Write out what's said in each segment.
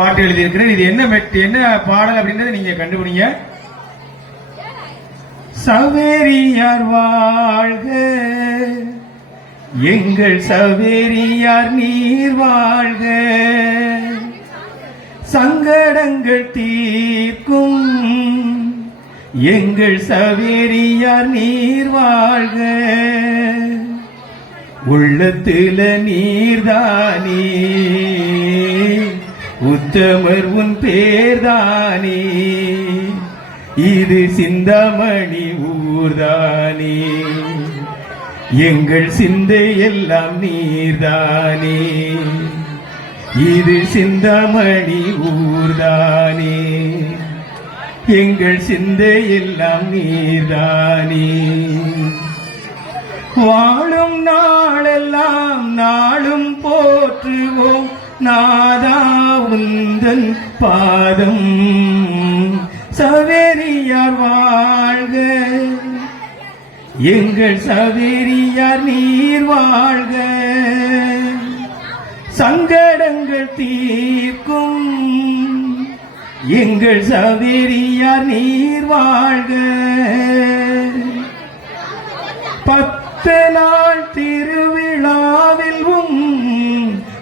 பாட்டு எழுதியிருக்கிறேன். இது என்ன பாடல் அப்படின்றத நீங்க கண்டுபிடிங்க. சவேரியார் வாழ்க, எங்கள் சவேரியார் நீர் வாழ்க, சங்கடங்கள் தீர்க்கும் எங்கள் சவேரியார் நீர் வாழ்க, உள்ளத்துல நீர்தானே உத்தமர் உன் பேர்தானே, இது சிந்தாமணி ஊர்தானே, எங்கள் சிந்தை எல்லாம் நீர்தானே, இது சிந்தாமணி ஊர்தானே, எங்கள் சிந்தை எல்லாம் நீர்தானே. வாழும் நாளெல்லாம் நாளும் போற்றுவோம் நாதா உந்தன் பாதம், சவேரியார் வாழ்க, எங்கள் சவேரியார் நீர் வாழ்க, சங்கடங்கள் தீர்க்கும் எங்கள் சவேரியார் நீர் வாழ்க, 10 நாள் திருவிழாவில்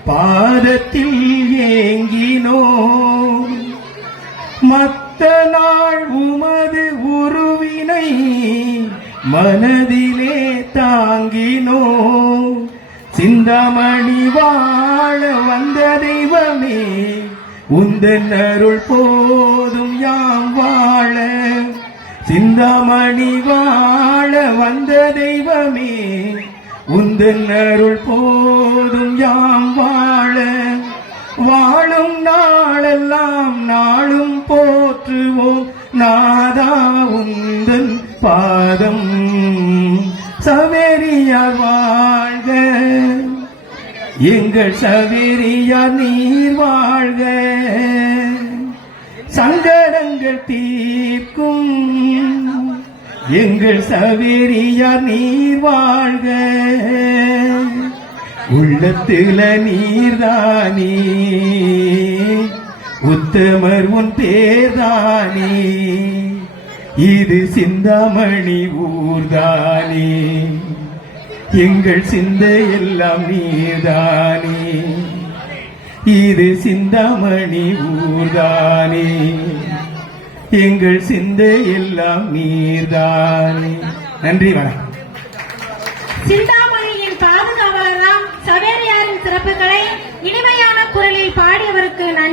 பாதத்தில் ஏங்கினோ, மத்த நாள் உமது உருவினை மனதிலே தாங்கினோ, சிந்தாமணி வாழ வந்த தெய்வமே உந்தன் அருள் போதும் யாம் வாழ, சிந்தாமணி வாழ வந்த தெய்வமே உந்தன் அருள் போதும் யாம் வாழ, வாழும் நாளெல்லாம் நாளும் போற்றுவோம் நாதா உந்தன் பாதம், சவேரியார் வாழ்க, எங்கள் சவேரியார் நீர் வாழ்க, சங்கடங்கள் தீர்க்கும் எங்கள் சவேரியார் நீர் வாழ்க, உள்ளத்துல நீர்தானே உத்தமர் உன் பேர்தானே, இது சிந்தாமணி ஊர்தானே, எங்கள் சிந்தை எல்லாம் நீர்தானே, இது சிந்தாமணி ஊர்தானே, எங்கள் சிந்தை எல்லாம் நீர்தானே. நன்றி, வணக்கம். சிந்தாமணியின் பாதுகாவலராம் சவேரியாரின் சிறப்புகளை இனிமையான குரலில் பாடியவருக்கு நன்றி.